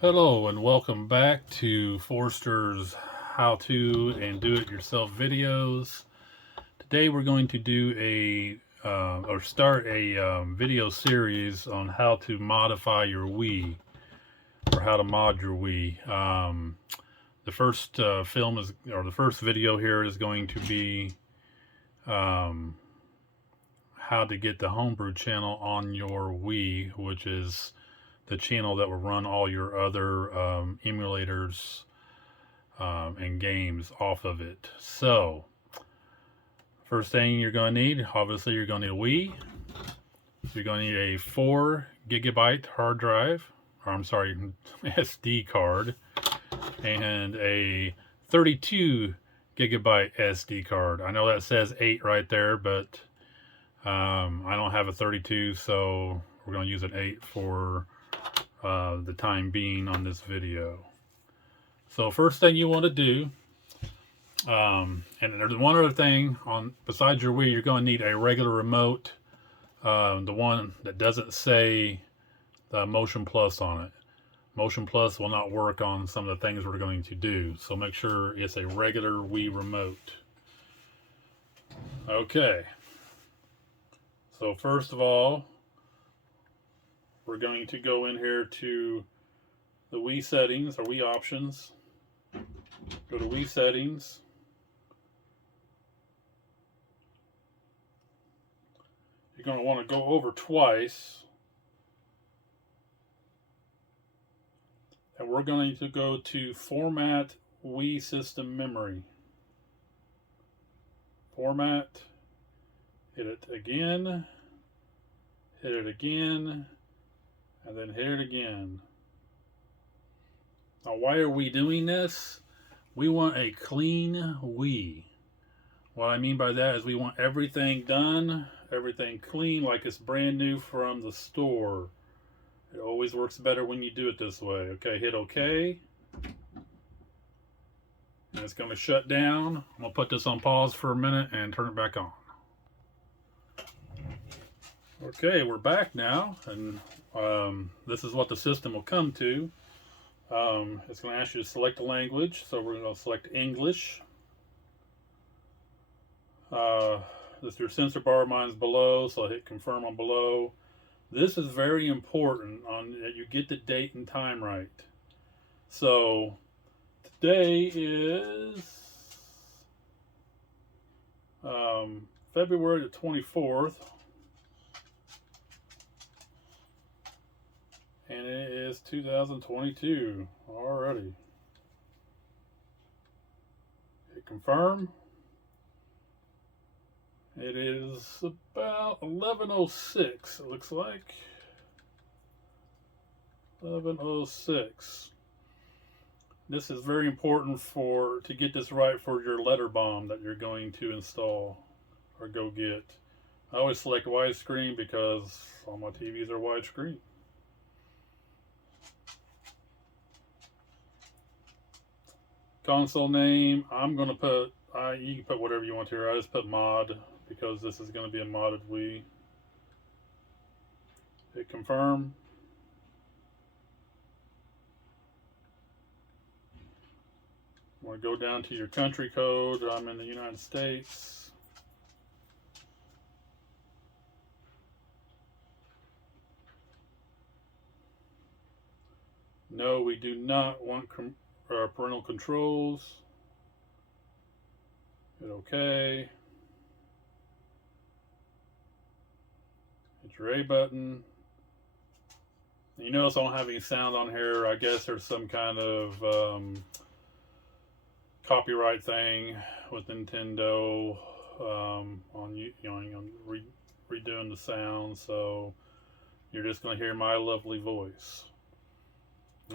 Hello and welcome back to Forster's how-to and do-it-yourself videos. Today we're going to do or start a video series on how to modify your Wii or how to mod your Wii. The first the first video here is going to be um, how to get the Homebrew channel on your Wii, which is the channel that will run all your other emulators and games off of it. So, first thing you're going to need, obviously, you're going to need a Wii. You're going to need a 4 GB hard drive, or I'm sorry, SD card, and a 32 GB SD card. I know that says 8 right there, but I don't have a 32, so we're going to use an 8 for the time being on this video. So first thing you want to do, and there's one other thing on besides your Wii, you're going to need a regular remote, the one that doesn't say Motion Plus on it. Motion Plus will not work on some of the things we're going to do, so make sure it's a regular Wii remote. Okay, so first of all, we're going to go in here to the Wii settings or Wii options. Go to Wii settings. You're going to want to go over twice. And we're going to go to Format Wii System Memory. Format. Hit it again. Hit it again. And then hit it again. Now, why are we doing this? We want a clean Wii. What I mean by that is we want everything done, everything clean, like it's brand new from the store. It always works better when you do it this way. Okay, hit OK. And it's going to shut down. I'm going to put this on pause for a minute and turn it back on. Okay, we're back now, and this is what the system will come to. It's going to ask you to select a language, so we're going to select English. This your sensor bar, mine's below, so I hit confirm on below. This is very important on that you get the date and time right. So today is February the 24th. And it is 2022 already. Hit confirm. It is about 11:06, it looks like. 11:06. This is very important to get this right for your LetterBomb that you're going to install or go get. I always select widescreen because all my TVs are widescreen. Console name, I'm going to put, you can put whatever you want here. I just put mod because this is going to be a modded Wii. Hit confirm. I'm going to go down to your country code. I'm in the United States. No, we do not want parental controls. Hit OK. Hit your A button. You notice I don't have any sound on here. I guess there's some kind of copyright thing with Nintendo on redoing the sound. So you're just going to hear my lovely voice.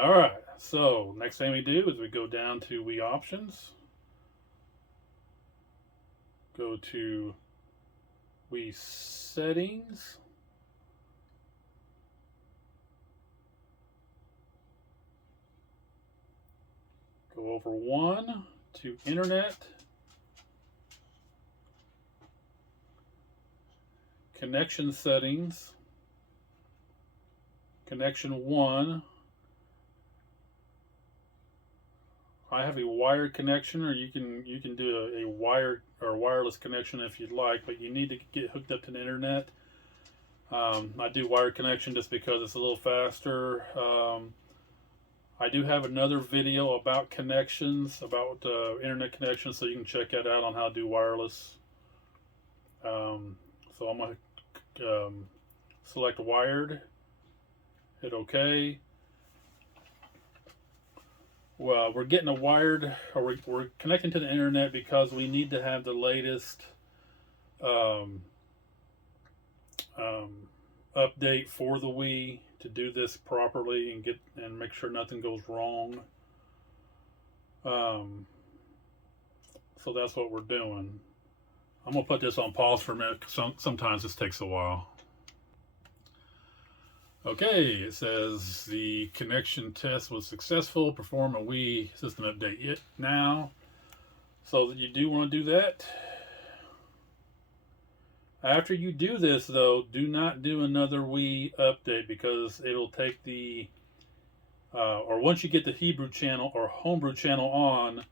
All right, so next thing we do is we go down to Wii options, go to Wii settings, go over 1 to internet, connection settings, connection 1. I have a wired connection, or you can do a wired or wireless connection if you'd like, but you need to get hooked up to the internet. I do wired connection just because it's a little faster. I do have another video about connections, about internet connections, so you can check that out on how to do wireless. So I'm going to select wired, hit OK. Well, we're getting a wired, or we're connecting to the internet because we need to have the latest update for the Wii to do this properly and make sure nothing goes wrong. So that's what we're doing. I'm gonna put this on pause for a minute. Sometimes this takes a while. Okay, it says the connection test was successful. Perform a Wii system update now. So you do want to do that. After you do this, though, do not do another Wii update, because it'll take the or once you get the Hebrew channel or Homebrew channel on, I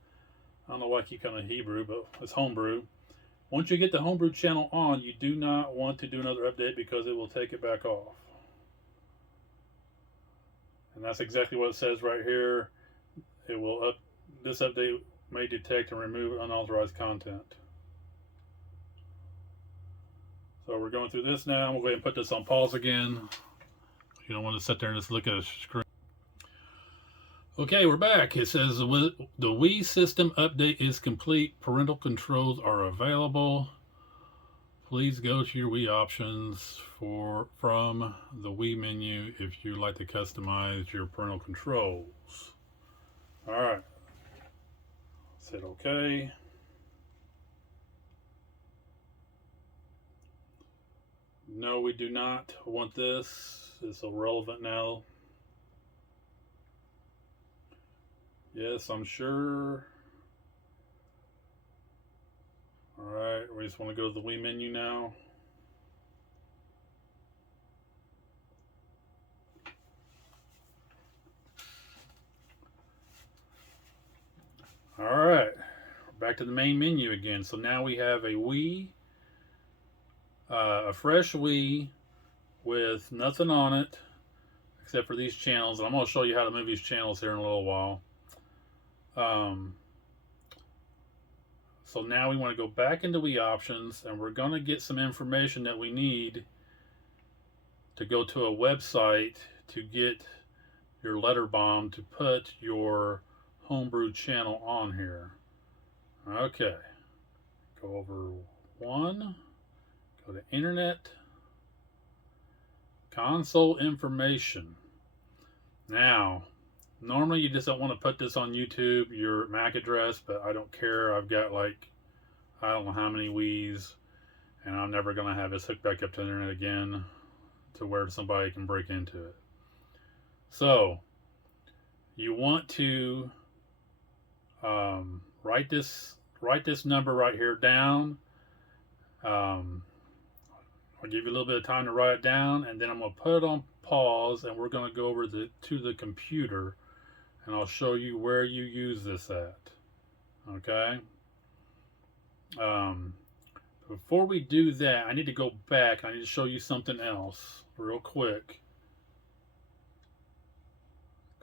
don't know why I keep calling it Hebrew, but it's Homebrew. Once you get the Homebrew channel on, you do not want to do another update, because it will take it back off. And that's exactly what it says right here. It will this update may detect and remove unauthorized content. So we're going through this now. We'll go ahead and put this on pause again. You don't want to sit there and just look at a screen. Okay, we're back. It says the Wii system update is complete. Parental controls are available. Please go to your Wii options from the Wii menu if you'd like to customize your parental controls. All right. Hit OK. No, we do not want this. It's irrelevant now. Yes, I'm sure. Alright, we just want to go to the Wii menu now. Alright, back to the main menu again. So now we have a Wii, a fresh Wii with nothing on it except for these channels. And I'm going to show you how to move these channels here in a little while. So now we want to go back into Wii options, and we're going to get some information that we need to go to a website to get your LetterBomb to put your Homebrew channel on here. Okay, go over one, go to Internet, console information. Now, normally you just don't want to put this on YouTube, your MAC address, but I don't care. I've got like, I don't know how many Wiis, and I'm never going to have this hooked back up to the internet again to where somebody can break into it. So, you want to write this number right here down. I'll give you a little bit of time to write it down, and then I'm going to put it on pause, and we're going to go over to the computer, and I'll show you where you use this at. Okay? Before we do that, I need to go back. I need to show you something else real quick.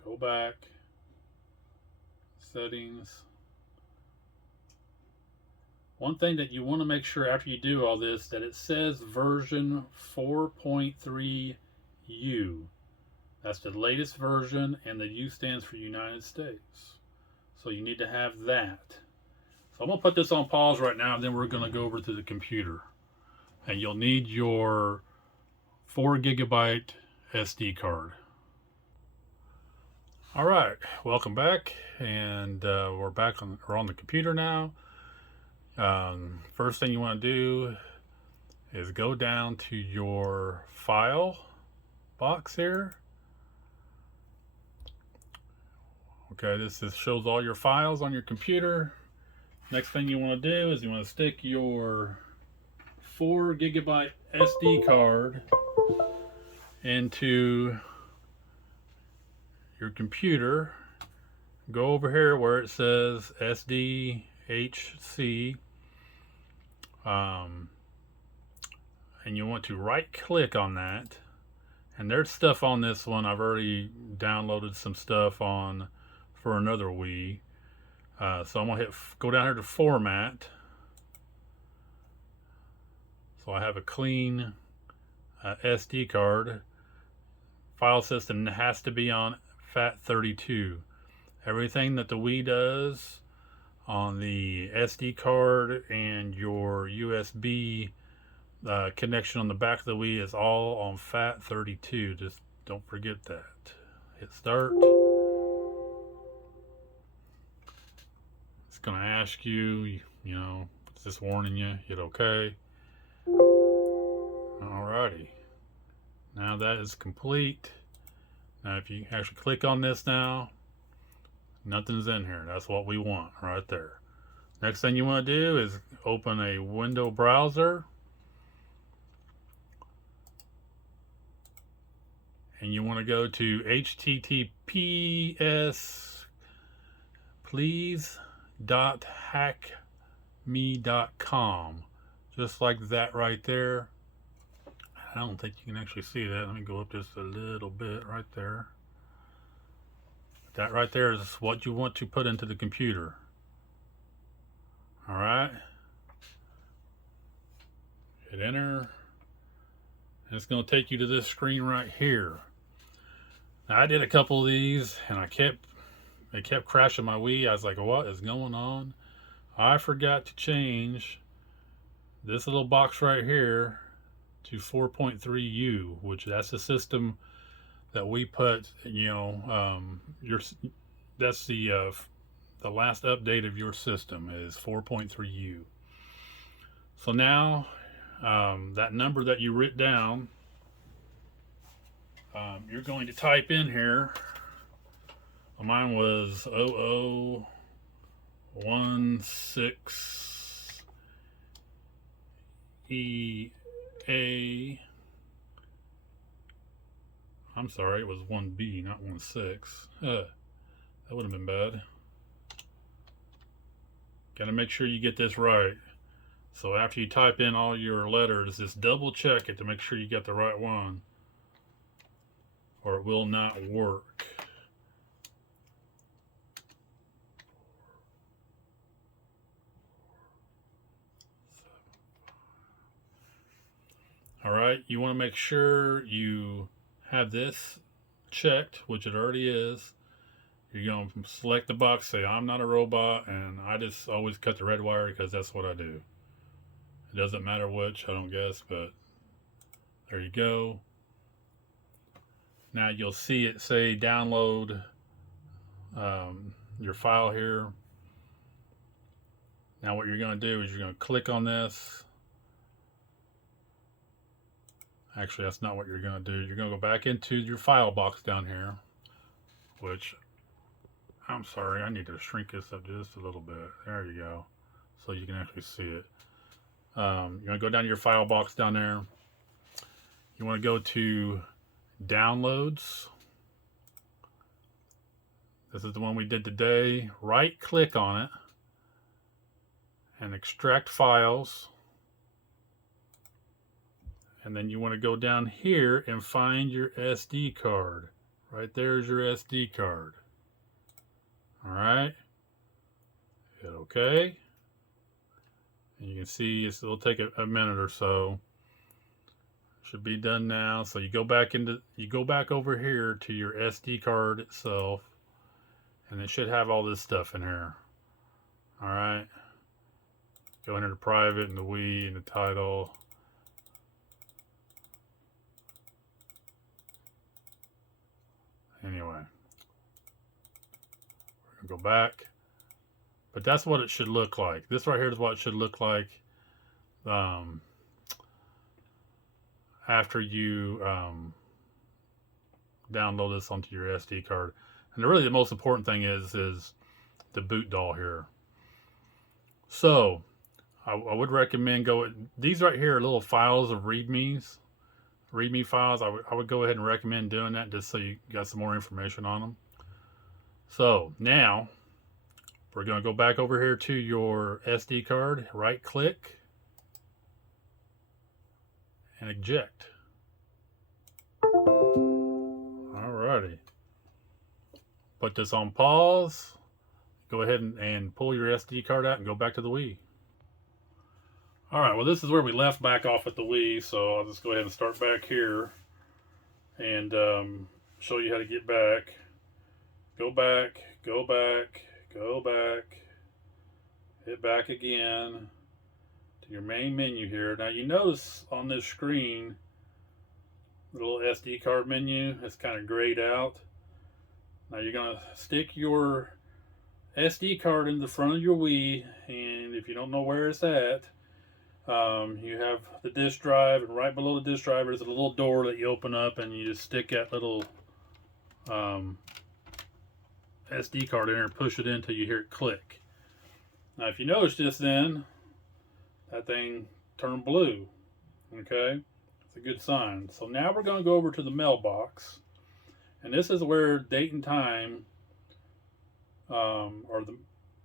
Go back. Settings. One thing that you want to make sure after you do all this, that it says version 4.3U. That's the latest version, and the U stands for United States. So you need to have that. So I'm going to put this on pause right now, and then we're going to go over to the computer. And you'll need your 4 GB SD card. All right, welcome back, and we're on the computer now. First thing you want to do is go down to your file box here. Okay, this shows all your files on your computer. Next thing you want to do is you want to stick your 4 GB SD card into your computer. go over here where it says SDHC, and you want to right click on that. And there's stuff on this one. I've already downloaded some stuff on for another Wii. So I'm gonna go down here to format. So I have a clean SD card. File system has to be on FAT32. Everything that the Wii does on the SD card and your USB connection on the back of the Wii is all on FAT32. Just don't forget that. Hit start. It's going to ask you, you know, it's just warning you. Hit OK. Alrighty. Now that is complete. Now if you actually click on this now, nothing's in here. That's what we want right there. Next thing you want to do is open a window browser. And you want to go to https://please.hackme.com. Just like that right there. I don't think you can actually see that. Let me go up just a little bit right there. That right there is what you want to put into the computer. Alright. Hit enter. And it's going to take you to this screen right here. Now, I did a couple of these and it kept crashing my Wii. I was like, what is going on? I forgot to change this little box right here to 4.3U, which that's the system that we put, you know, that's the last update of your system is 4.3U. So now that number that you wrote down, you're going to type in here. Mine was 0016EA. I'm sorry, it was 1B, not 16. That would have been bad. Gotta make sure you get this right. So after you type in all your letters, just double check it to make sure you get the right one, or it will not work. Alright, you want to make sure you have this checked, which it already is. You're going to select the box, say I'm not a robot, and I just always cut the red wire because that's what I do. It doesn't matter which, I don't guess, but there you go. Now you'll see it say download your file here. Now what you're going to do is you're going to click on this. Actually, that's not what you're going to do. You're going to go back into your file box down here, which, I'm sorry, I need to shrink this up just a little bit. There you go. So you can actually see it. You're going to go down to your file box down there. You want to go to downloads. This is the one we did today. Right click on it and extract files. And then you want to go down here and find your SD card. Right there is your SD card. Alright. Hit OK. And you can see it'll take a minute or so. Should be done now. So you go back over here to your SD card itself, and it should have all this stuff in here. Alright. Go into the private and the Wii and the title. Anyway, we're going to go back. But that's what it should look like. This right here is what it should look like after you download this onto your SD card. And really the most important thing is the boot doll here. So I would recommend these right here are little files of readme files. I would go ahead and recommend doing that just so you got some more information on them. So now we're going to go back over here to your SD card, right click, and eject. Alrighty. Put this on pause. Go ahead and pull your SD card out and go back to the Wii. Alright, well this is where we left back off at the Wii, so I'll just go ahead and start back here and show you how to get back. Go back, go back, go back, hit back again to your main menu here. Now you notice on this screen, the little SD card menu is kind of grayed out. Now you're going to stick your SD card in the front of your Wii, and if you don't know where it's at, you have the disk drive, and right below the disk drive there's a little door that you open up, and you just stick that little SD card in there and push it in until you hear it click. Now if you notice just then, that thing turned blue. Okay, it's a good sign. So now we're going to go over to the mailbox, and this is where date and time, or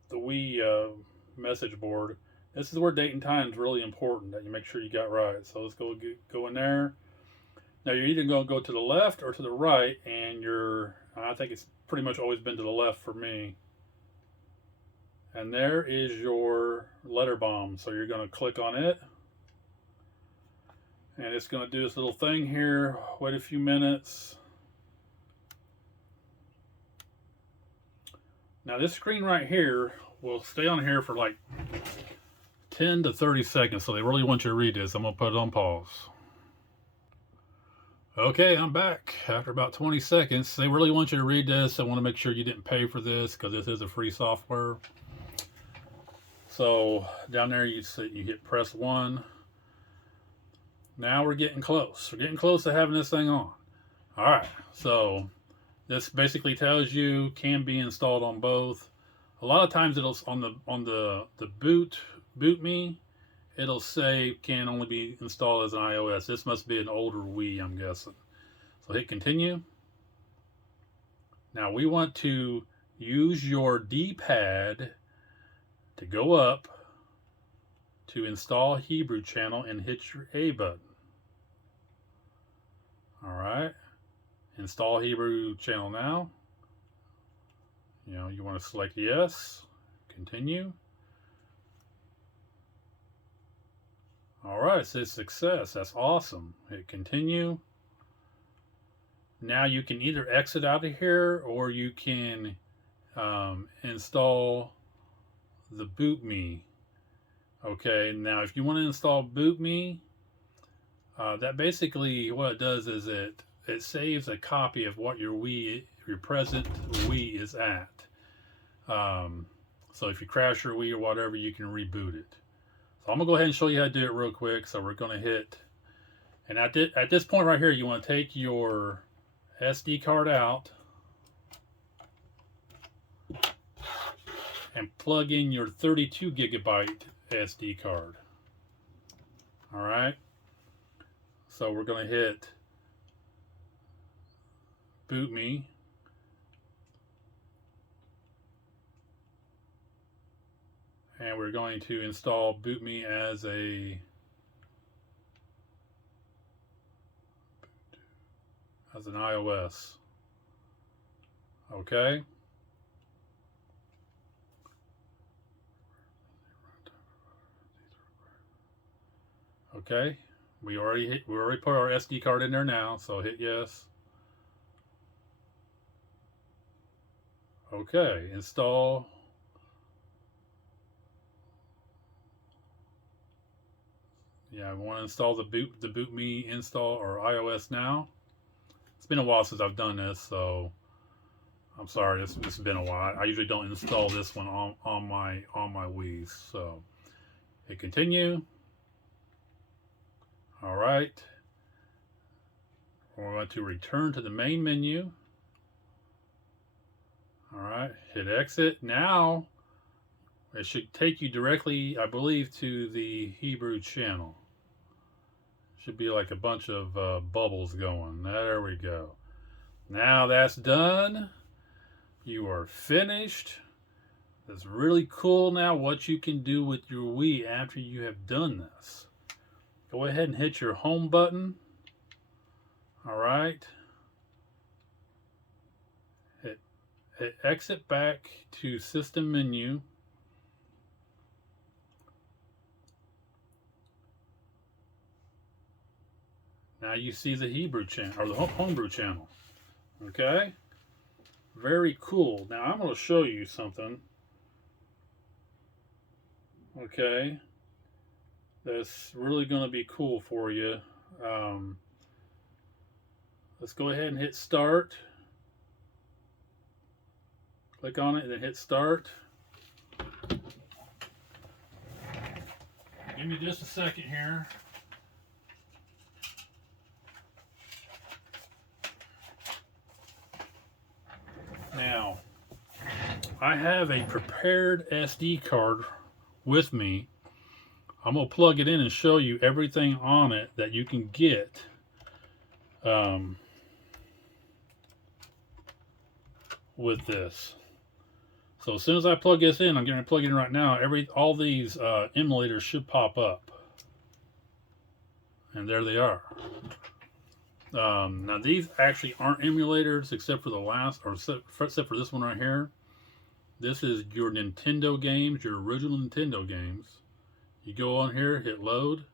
the Wii message board. This is where date and time is really important, that you make sure you got right. So let's go in there. Now you're either going to go to the left or to the right, and I think it's pretty much always been to the left for me. And there is your LetterBomb. So you're going to click on it, and it's going to do this little thing here. Wait a few minutes. Now this screen right here will stay on here for like 10 to 30 seconds, so they really want you to read this. I'm going to put it on pause. Okay, I'm back after about 20 seconds. They really want you to read this. I want to make sure you didn't pay for this because this is a free software. So down there you hit press 1. Now we're getting close. We're getting close to having this thing on. Alright, so this basically tells you can be installed on both. A lot of times it'll on the boot me, it'll say can only be installed as an iOS. This must be an older Wii, I'm guessing. So hit continue. Now we want to use your D-pad to go up to install Hebrew channel and hit your A button. Alright. Install Hebrew channel now. You want to select yes. Continue. Alright, it says success. That's awesome. Hit continue. Now you can either exit out of here, or you can install the boot me. Okay, now if you want to install boot me, that basically what it does is it saves a copy of what your present Wii is at. So if you crash your Wii or whatever, you can reboot it. So I'm going to go ahead and show you how to do it real quick. So we're going to hit, and at this point right here, you want to take your SD card out and plug in your 32 gigabyte SD card. Alright. So we're going to hit boot me. And we're going to install boot me as an iOS. Okay. Okay. We already put our SD card in there now, so hit yes. Okay, install. Yeah, I want to install the boot me install or iOS now. It's been a while since I've done this, so I'm sorry. It's been a while. I usually don't install this one on my Wii. So hit continue. All right. We're going to return to the main menu. All right. Hit exit. Now it should take you directly, I believe, to the Hebrew channel. Should be like a bunch of bubbles going. There we go. Now that's done. You are finished. It's really cool now what you can do with your Wii after you have done this. Go ahead and hit your home button. All right. Hit exit back to system menu. Now you see the Hebrew channel, or the Homebrew channel. Okay? Very cool. Now I'm going to show you something. Okay? That's really going to be cool for you. Let's go ahead and hit start. Click on it and then hit start. Give me just a second here. Now, I have a prepared SD card with me. I'm going to plug it in and show you everything on it that you can get. With this. So as soon as I plug this in, I'm going to plug it in right now. All these emulators should pop up. And there they are. Now these actually aren't emulators except for the last, or except for this one right here. This is your Nintendo games, your original Nintendo games. You go on here, hit load,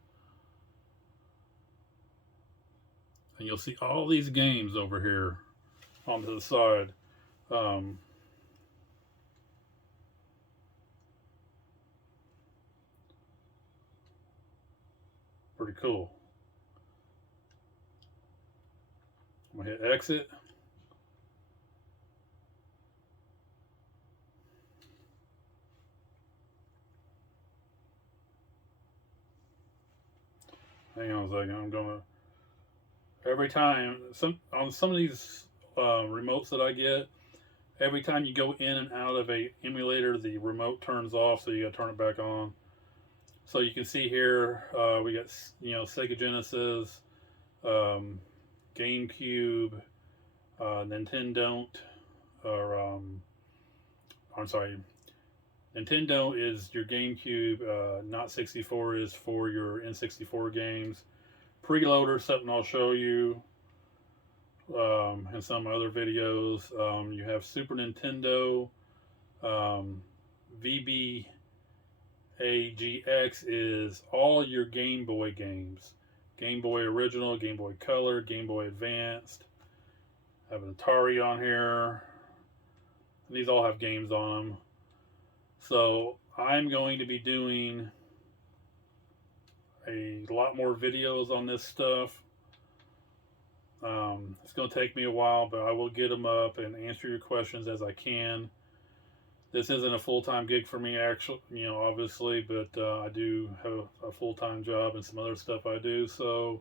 and you'll see all these games over here onto the side. Pretty cool. I'm gonna hit exit. Hang on a second. I'm gonna, every time on some of these remotes that I get, every time you go in and out of a emulator, the remote turns off, so you gotta turn it back on. So you can see here, we got, Sega Genesis, GameCube, Nintendo, or I'm sorry, Nintendo is your GameCube, not 64 is for your N64 games. Preloader, something I'll show you in some other videos. You have Super Nintendo, VBAGX is all your Game Boy games. Game Boy Original, Game Boy Color, Game Boy Advanced. I have an Atari on here. And these all have games on them. So I'm going to be doing a lot more videos on this stuff. It's going to take me a while, but I will get them up and answer your questions as I can. This isn't a full-time gig for me, actually, obviously, but I do have a full-time job and some other stuff I do, so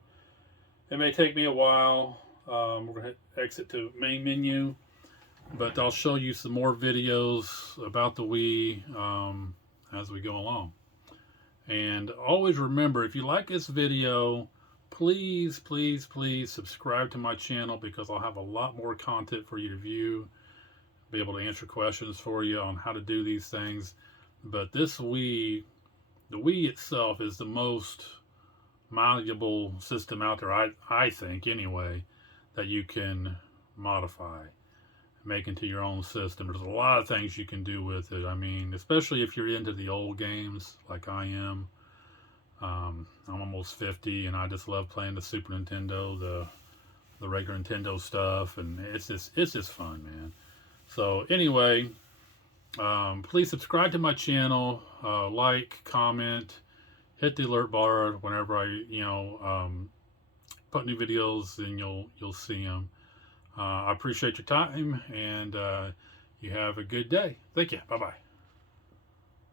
it may take me a while. We're going to hit exit to main menu, but I'll show you some more videos about the Wii as we go along. And always remember, if you like this video, please, please, please subscribe to my channel, because I'll have a lot more content for you to view, be able to answer questions for you on how to do these things. But this Wii, the Wii itself, is the most malleable system out there, I think anyway, that you can modify, make into your own system. There's a lot of things you can do with it. I mean, especially if you're into the old games like I am. I'm almost 50 and I just love playing the Super Nintendo, the regular Nintendo stuff, and it's just fun, man. So anyway, please subscribe to my channel, like, comment, hit the alert bar whenever I put new videos, and you'll see them. I appreciate your time, and you have a good day. Thank you. Bye bye.